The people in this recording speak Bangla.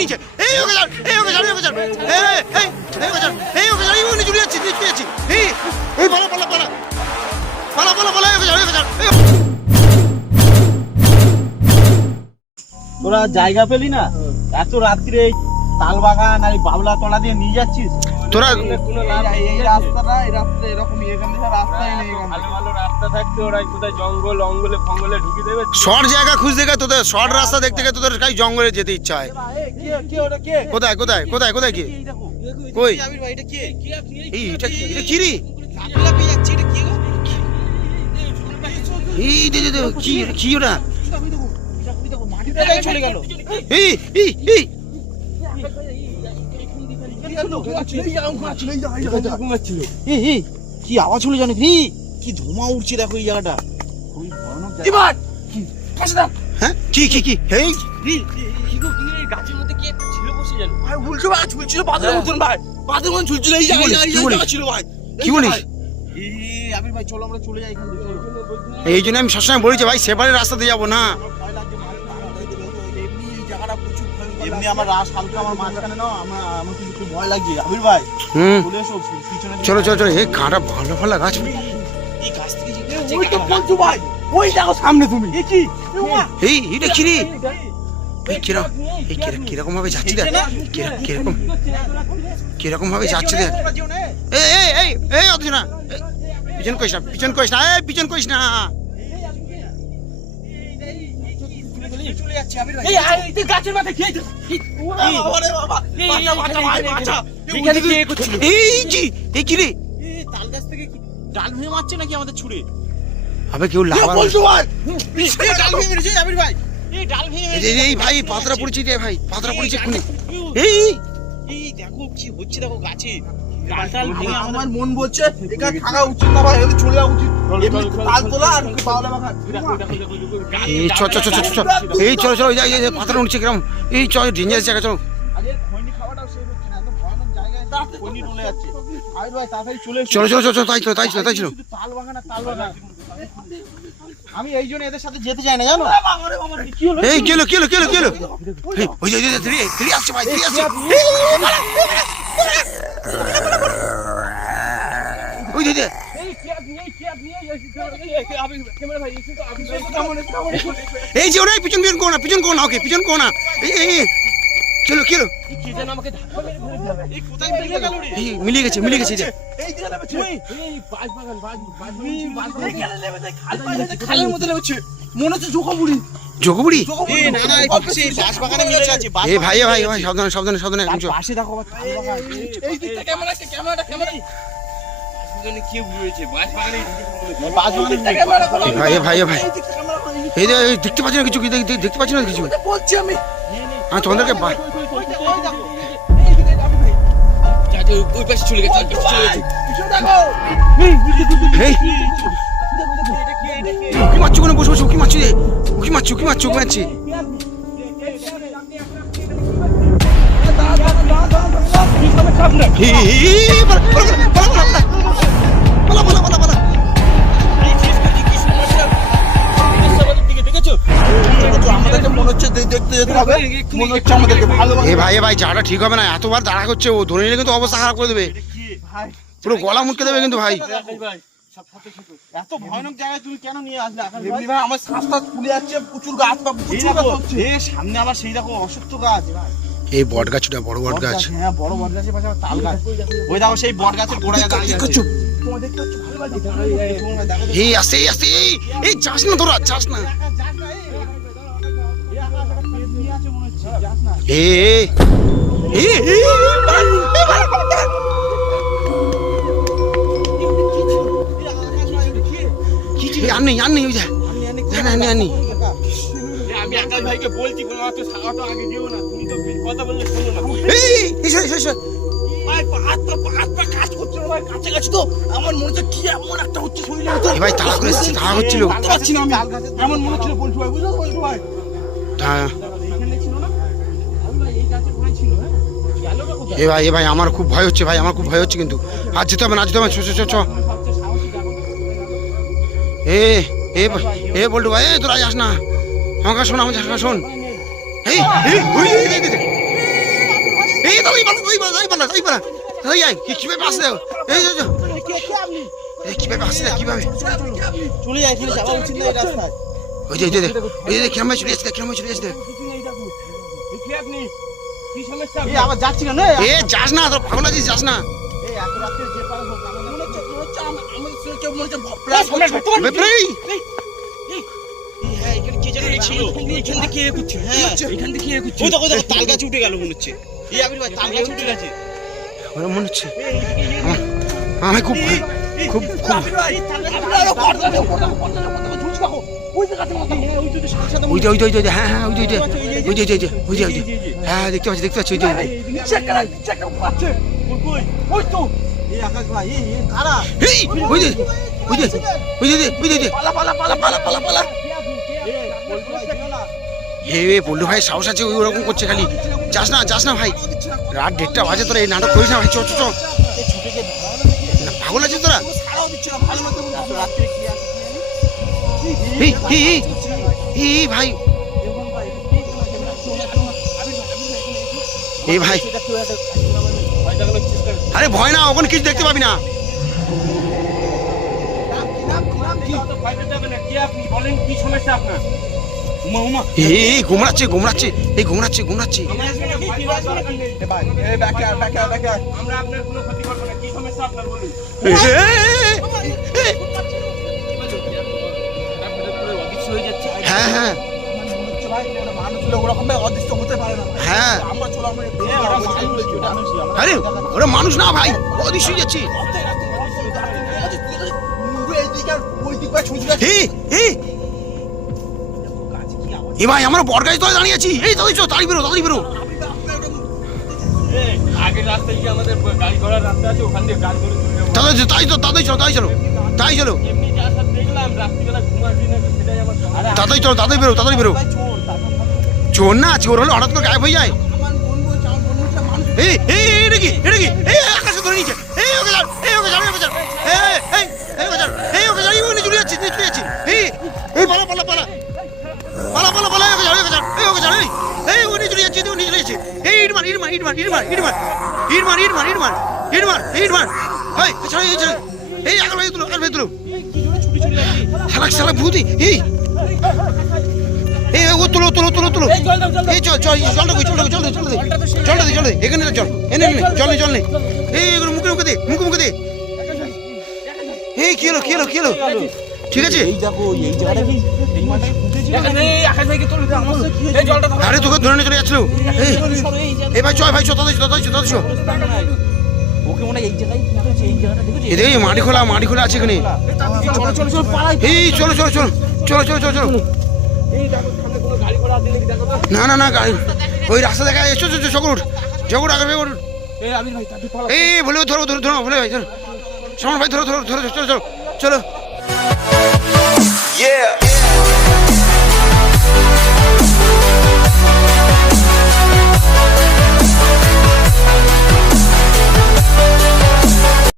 নিচে এই ওকে যান এই ওকে যান এই ওকে যান এই ওকে যান এই ওকে যান এই ওকে চলে যাচ্ছি নিচে যাচ্ছি এই পালা পালা পালা পালা পালা পালা ওকে যান তোরা জায়গা পেলি না এত রাত্রে তাল বাগান আর বাবলা তলা দিয়ে নিয়ে যাচ্ছিস তোরা এই রাস্তাটা এই রাস্তা এরকম এখান থেকে রাস্তাই নেই ভালো ভালো রাস্তা থাকতে ওরা কোথায় জঙ্গল অঙ্গলে ফঙ্গলে ঢুকে দেবে শর্ট জায়গা খুঁজতে গেলে তোদের শর্ট রাস্তা দেখতে গেলে তোদের কাই জঙ্গলে যেতে ইচ্ছা হয় কোথায় কোথায় কোথায় কোথায় কি কই এই এটা কি রে এই দে দে কি কি ওটা চলে গেল এই এই এই কি আওয়াজ হলো জানো কি ধোঁয়া উঠছে দেখো এই জায়গাটা হ্যাঁ কি কি কি এই গাছের মধ্যে কি ছিল বসে জানো ভাই উল্টো ভাই ঝুলছিল বাঁধের মতন ভাই বাঁধের মতন ঝুলছিল এই জায়গা ছিল ভাই কি বলিস আবির ভাই চলো আমরা চলে যাই এখান থেকে চলো এই জন্য আমি সবসময় বলি যে ভাই সেবারের রাস্তা দিয়ে যাবো না এমনি আমার রাস হালকা আমার মাঝখানে নাও আমার কিছু খুব ভয় লাগছে আবির ভাই চলে এসো পিছনে চলো চলো চলো এই কাঁটা ভালো ভালো গাছ এই গাছ থেকে ওই তো পঞ্চু ভাই ওই দেখো সামনে তুমি এ কি এই এটা কি রে এই কিরকম ভাবে যাচ্ছি দেখ কিরকম কিরকম ভাবে যাচ্ছে দেখ এই এই এই এই অত না পিছন কইস না পিছন কইস না এই পিছন কইস না চলে যাচ্ছে আবির ভাই এই তুই গাছের মাথায় কি ওরে বাবা বাঁচা ভাই বাঁচা এখানে কি করছিস এই কি রে এই তাল গাছ থেকে ডাল ভেঙে মারছে নাকি আমাদের ছুঁড়ে আবে কেউ লাভ বলছো ভাই এই ডাল ভেঙে মেরেছে আবির ভাই এই ডাল ভেঙে এই ভাই পাতরা পড়েছি রে ভাই পাতরা পড়েছি এক্ষুনি এই এই দেখো কি হচ্ছে দেখো গাছে ডাল ভেঙে আমার মন বলছে এখানে থাকা উচিত না ভাই এখানে চলে যাওয়া উচিত এমনি তাল তোলা আর বাউলা বাগান এই চ এই চলো চলো এই পাতরা উঠছে কিরকম এই চল ডেঞ্জারাস জায়গা চলো আরে খৈনি খাওয়াটাও সেই হচ্ছে না এত ভয়ানক জায়গায় খৈনি ডলে যাচ্ছে আবির ভাই তাড়াতাড়ি চলে এসো চলো তাই ছিল তাল বাগান আর তাল বাগান আমি এই জন্য এদের সাথে যেতে চাই না জানো এই কেলো ওই যে ধীরে আসছে ভাই ধীরে আসছে ওই যে এই যে ওরা পিছন কোন না ওকে পিছন কোন না এই চলো এই মিলিয়ে গেছে যে খালের মধ্যে নেমেছে মনে হচ্ছে জোকাবুড়ি এ ভাই সাবধানে পাশে দেখো এই দিকটা ক্যামেরাটা ভাই এই দেখতে পাচ্ছি না কিছু বলছি আমি তোমাদেরকে ওই পাশে চলে গেছে উকি মারছো কোনো বসে উকি মারছি ভাই যাটা ঠিক হবে না এতবার দাঁড়া করছে ও ধরে নিলে কিন্তু অবস্থা খারাপ করে দেবে পুরো গলা মুটকে দেবে কিন্তু ভাই এত ভয়ানক জায়গায় তুমি কেন নিয়ে আসলে এমনি ভাই আমার শ্বাসটা ফুলে যাচ্ছে প্রচুর গাছ সামনে আবার সেই দেখো অসত্য গাছ এই বট গাছটা বড় বট গাছ হ্যাঁ বড় বট গাছের পাশে তাল গাছ ওই দেখো সেই বট গাছের গোড়ায় দাঁড়িয়ে আছে এই আসে এই যাস না তোরা যাস না আর নেই ওই যা আনি আমি আকাশ ভাইকে বলছি কোনো অত আগে দিও না তুমি তো কথা বললে শোনো না ভাই হাত পা কাজ করছে না ভাই কাছে তো আমার মনে হচ্ছে কি এমন একটা হচ্ছে শরীরে ভাই তাড়া হচ্ছিল পাচ্ছি না আমি এমন মনে হচ্ছিল বলছো ভাই বুঝছো ভাই এখানে ছিল না ভাই এই গাছে ভয় ছিল হ্যাঁ এ ভাই আমার খুব ভয় হচ্ছে কিন্তু আজ যেতে হবে চ এ বলটু ভাই তোরা যাস না আমাকে শোন এই কিভাবে আসলে এই কিভাবে আসলে কিভাবে চলে যায়, এখানে যাওয়া উচিত না এই রাস্তায়। ওই যে কিরম চলে আসছে কিরম চলে আসছে এই আবার যাচ্ছি কেন? এ যাস না তোর পাগল আছিস যাস না এই এত রাত্রে যে পার হোক আমাদের মনে হচ্ছে আমাদের সঙ্গে কেউ মনে হচ্ছে প্লাস করছে। হ্যাঁ, এখানে কে যেন ছিল, এখান থেকে কে করছে? হ্যাঁ, এখান থেকে কে করছে? ওই দেখো তাল গাছ উঠে গেল মনে হচ্ছে। এই আবির ভাই, তাল গাছ উঠে গেছে। ওরা মনে হচ্ছে আমার খুব ভয় খুব আবির ভাই, তাল গাছ ঝুলছে দেখো। ওই যে গাছের মাথা, ওই যে সাথে ওই যে হ্যাঁ হ্যাঁ দেখতে পাচ্ছি ওই যে চেক করা পাচ্ছে। ওই তো এই আকাশ ভাই, এই কারা? পালা। বললু ভাই সাহস আছে ওই ওরকম করছে খালি যাস না ভাই রাত 1:30 বাজে তোরা এই নাটক করিস না ভাই চ না পাগল আছিস তোরা ভাই ভাই আরে ভয় না ওখানে কিছু দেখতে পাবি না ঘুমড়াচ্ছে হ্যাঁ আরে ওরা মানুষ না ভাই অদৃশ্য হয়ে যাচ্ছে এ ভাই আমরা বরগাছ তো দাঁড়িয়ে আছি এই তাড়াতাড়ি বেরো আগের রাস্তায় কি আমাদের গাড়ি ঘোড়ার রাস্তা আছে, ওখান দিয়ে গাড়ি ধরে চলে যাবো। তাই চলো এমনি যা সব দেখলাম রাত্রিবেলা ঘুমাবি না, সেটাই আমার তাড়াতাড়ি বেরো চোর না চোর হলে হঠাৎ করে গায়েব হয়ে যায় এটা কি আকাশে ধরে নিচে ওকে চলে যাচ্ছে পালা উনি চলে যাচ্ছে ইট মার ভাই এই আগল ভাই তুলো শালা ভূতি ও তুলো এই চল জলটা দে এখানে চল এনে জল নেই এই এগুলো মুখে দে এই কি হলো ঠিক আছে আরে তোকে ধরে নিয়ে চলে যাচ্ছিল এই ভাই চল তাড়াতাড়ি ওকে মনে এই জায়গায় এই মাটি খোলা আছে এখানে এই চলো না গাড়ি ওই রাস্তা দেখা এসো জগর আগে এই বলে ধরো বলে ভাই ধরো সামনে ভাই ধরো চলো